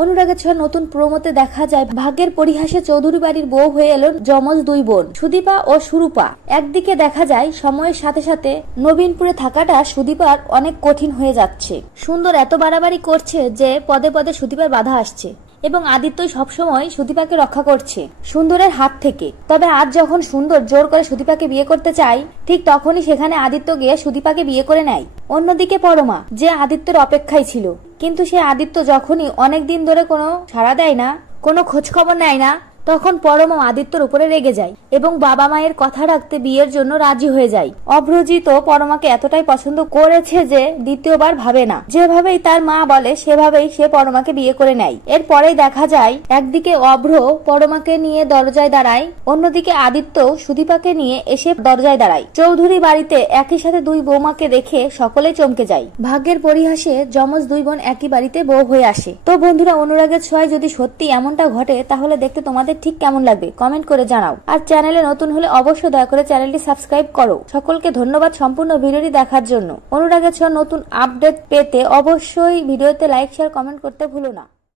অনুরাগের ছোঁয়া নতুন প্রোমোতে দেখা যায় ভাগ্যের পরিহাসে চৌধুরী বাড়ির বউ হয়ে এলো যমজ দুই বোন সুদীপা ও সুরূপা। একদিকে দেখা যায় সময়ের সাথে সাথে নবীনপুরে থাকাটা সুদীপার অনেক কঠিন হয়ে যাচ্ছে। সুন্দর এত বাড়াবাড়ি করছে যে পদে পদে সুদীপার বাধা আসছে এবং আদিত্য সবসময় সুদীপাকে রক্ষা করছে সুন্দরের হাত থেকে। তবে আজ যখন সুন্দর জোর করে সুদীপাকে বিয়ে করতে চায়, ঠিক তখনই সেখানে আদিত্য গিয়ে সুদীপাকে বিয়ে করে নেয়। অন্যদিকে পরমা, যে আদিত্যের অপেক্ষায় ছিল, কিন্তু সে আদিত্য যখনই অনেকদিন ধরে কোনো সাড়া দেয় না, কোনো খোঁজ খবর নেয় না, তখন পরমা আদিত্যর উপরে রেগে যায় এবং বাবা মায়ের কথা রাখতে বিয়ের জন্য রাজি হয়ে যায়। অভ্রজিৎ পরমাকে এতটাই পছন্দ করেছে যে দ্বিতীয়বার ভাবে না, যেভাবেই তার মা বলে সেভাবেই সে পরমাকে বিয়ে করে নেয়। এরপরেই দেখা যায় একদিকে অভ্র পরমাকে নিয়ে দরজায় দাঁড়ায়, অন্যদিকে আদিত্য সুদীপাকে নিয়ে এসে দরজায় দাঁড়ায়। চৌধুরী বাড়িতে একই সাথে দুই বৌমাকে দেখে সকলেই চমকে যায়। ভাগ্যের পরিহাসে যমজ দুই বোন একই বাড়িতে বউ হয়ে আসে। তো বন্ধুরা, অনুরাগের ছোঁয়ায় যদি সত্যি এমনটা ঘটে তাহলে দেখতে তোমাদের ঠিক কেমন লাগবে কমেন্ট করে জানাও। আর চ্যানেলে নতুন হলে অবশ্যই দয়া করে চ্যানেলটি সাবস্ক্রাইব করো। সকলকে ধন্যবাদ সম্পূর্ণ ভিডিওটি দেখার জন্য। অনুরাগের ছোঁয়া নতুন আপডেট পেতে অবশ্যই ভিডিওতে লাইক শেয়ার কমেন্ট করতে ভুলো না।